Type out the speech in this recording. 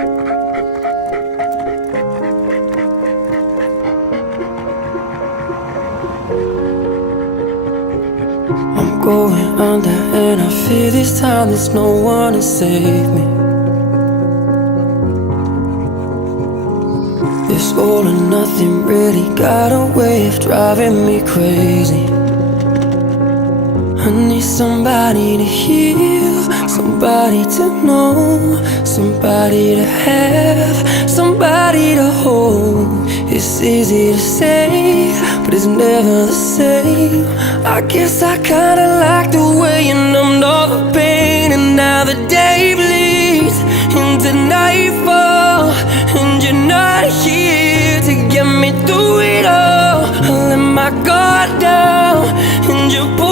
I'm going under and I fear this time there's no one to save me. This all or nothing really got a way of driving me crazy. I need somebody to heal, somebody to know, somebody to have, somebody to hold. It's easy to say, but it's never the same. I guess I kinda like the way you numbed all the pain. And now the day bleeds into nightfall, and you're not here to get me through it all. I let my guard down, and you pulled